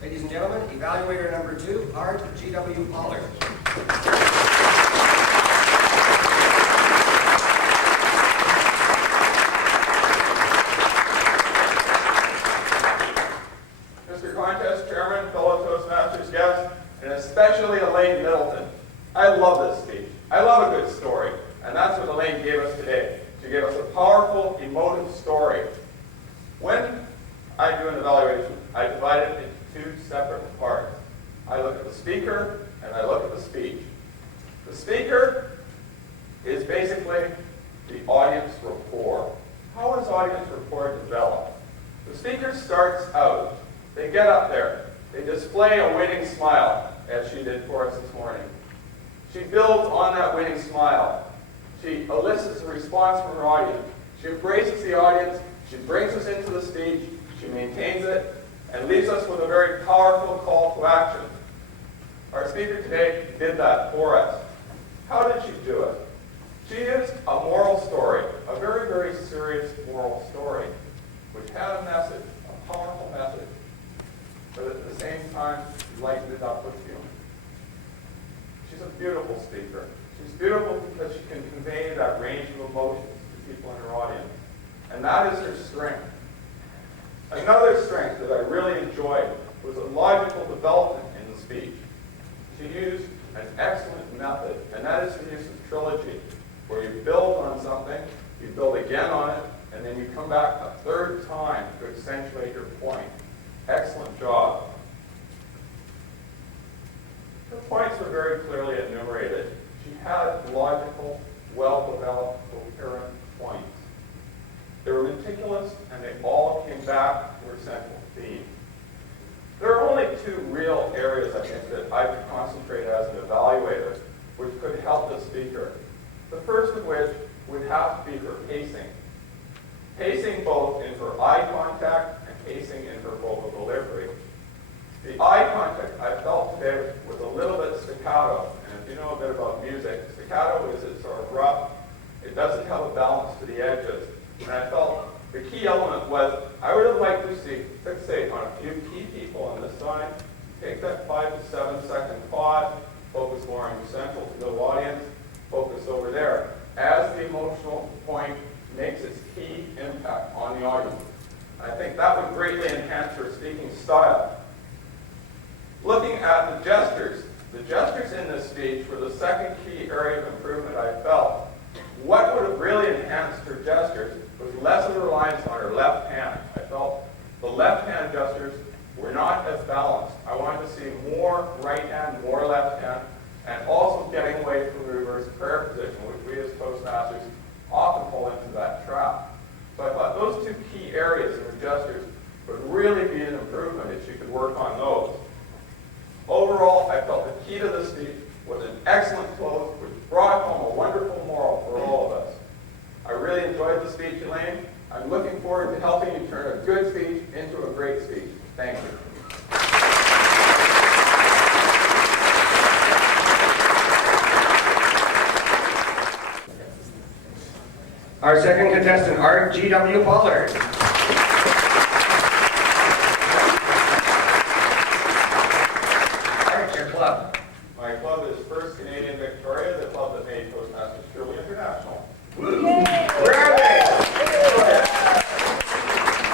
Ladies and gentlemen, evaluator number 2, Art G.W. Pollard. Mr. Contest Chairman, fellow Toastmasters guests, and especially Elaine Middleton. I love this speech. I love a good story, and that's what Elaine gave us today. She gave us a powerful, emotive story. When I do an evaluation, I divide it into 2 separate parts. I look at the speaker, and I look at the speech. The speaker is basically the audience rapport. How is audience rapport developed? The speaker starts out. They get up there. They display a winning smile, as she did for us this morning. She builds on that winning smile. She elicits a response from her audience. She embraces the audience. She brings us into the speech. She maintains it and leaves us with a very powerful call to action. Our speaker today did that for us. How did she do it? She used a moral story, a very, very serious moral story, which had a message, a powerful message, but at the same time lightened it up with humor. She's a beautiful speaker. She's beautiful because she can convey that range of emotions to people in her audience. And that is her strength. Another strength that I really enjoyed was a logical development in the speech. She used an excellent method, and that is the use of trilogy, where you build on something, you build again on it, and then you come back a 3rd time to accentuate your point. Excellent job. Her points were very clearly enumerated. She had logical, well-developed, coherent points. They were meticulous, and they all came back to her central theme. There are only 2 real areas, I think, that I could concentrate as an evaluator, which could help the speaker. The first of which would have to be her pacing. Pacing both in her eye contact and pacing in her vocal delivery. The eye contact I felt today was a little bit staccato, and if you know a bit about music, staccato is it's sort of rough. It doesn't have a balance to the edges. And I felt the key element was I would have liked to see fixate on a few key people on this side, take that 5 to 7 second pause, focus more on your central to the audience, focus over there, as the emotional point makes its key impact on the audience. I think that would greatly enhance her speaking style. Looking at the gestures in this speech were the second key area of improvement I felt. What would have really enhanced her gestures was less of a reliance on her left hand. I felt the left hand gestures were not as balanced. I wanted to see more right hand, more left hand, and also getting away from the reverse prayer position, which we as Toastmasters often fall into that trap. So I thought those 2 key areas in her gestures would really be an improvement if she could work on those. Overall, I felt the key to the speech was an excellent close, which brought home a wonderful moral for all of us. I really enjoyed the speech, Elaine. I'm looking forward to helping you turn a good speech into a great speech. Thank you. Our second contestant, Art G.W. Pollard. Art, your club. My club is First Canadian Victoria, the club that made Toastmasters truly international. Woo! Where are they?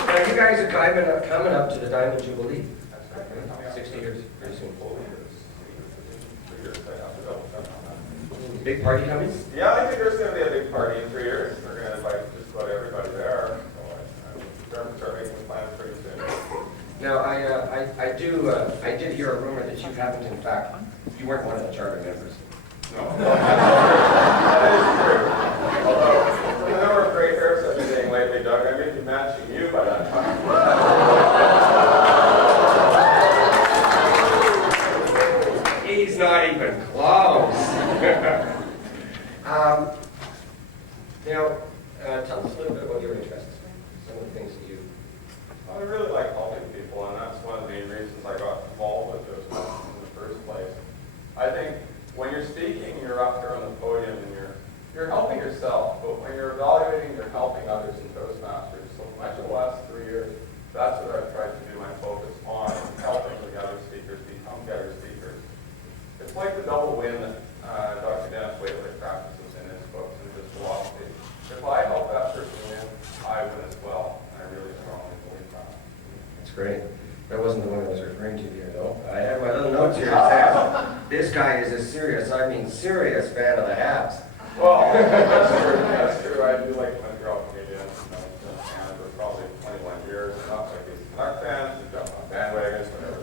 Now, you guys are coming up to the Diamond Jubilee. That's right. Coming up 60 years, pretty soon. 4 years. 3 years, I have to double check on that. Big party coming? Yeah, I think there's going to be a big party in 3 years. We're going to invite just about everybody there. So I'm determined to start making plans pretty soon. Now, I did hear a rumor that you haven't, in fact, you weren't one of the charter members. No. That is true. Although, the number of gray hairs I've been seeing lately, Doug, I may be matching you by that time. He's not even close. Tell us a little bit about your interests, some of the things that you... I really like helping people, and that's one of the main reasons I got involved with Toastmasters in the first place. I think when you're speaking, you're up there on the podium and you're helping yourself, but when you're evaluating, you're helping others in Toastmasters. So much of the last 3 years, that's what I've tried to do my focus on, helping the it's like the double win that Dr. Dennis Waitler practices in his books and his philosophy. If I help that person win, I win as well. And I really strongly believe that. That's great. That wasn't the one I was referring to here, though. I have my little notes here that says, this guy is a serious, I mean serious fan of the Habs. Well, that's true. That's true. I do like Montreal Canadiens. I've been a fan for probably 21 years. And not like these Canuck fans who jump on bandwagons whenever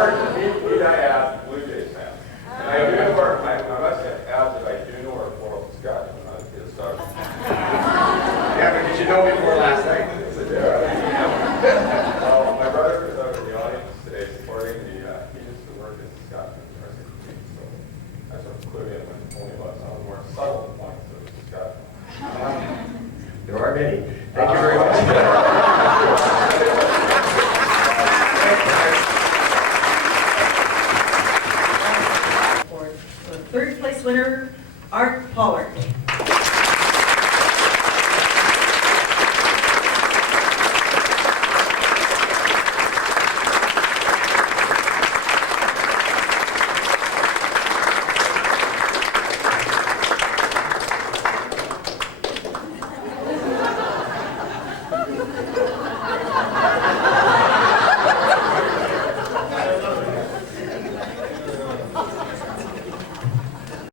or need I ask Blue Jays fans. And I do know where I must add that I do know where Floral Saskatchewan is. So. Yeah, but did you know before last night? Well, my brother is out in the audience today supporting the, he used to work in Saskatchewan University, so I sort of clued in with only about some of the more subtle points of Saskatchewan. There are many. Thank you very much.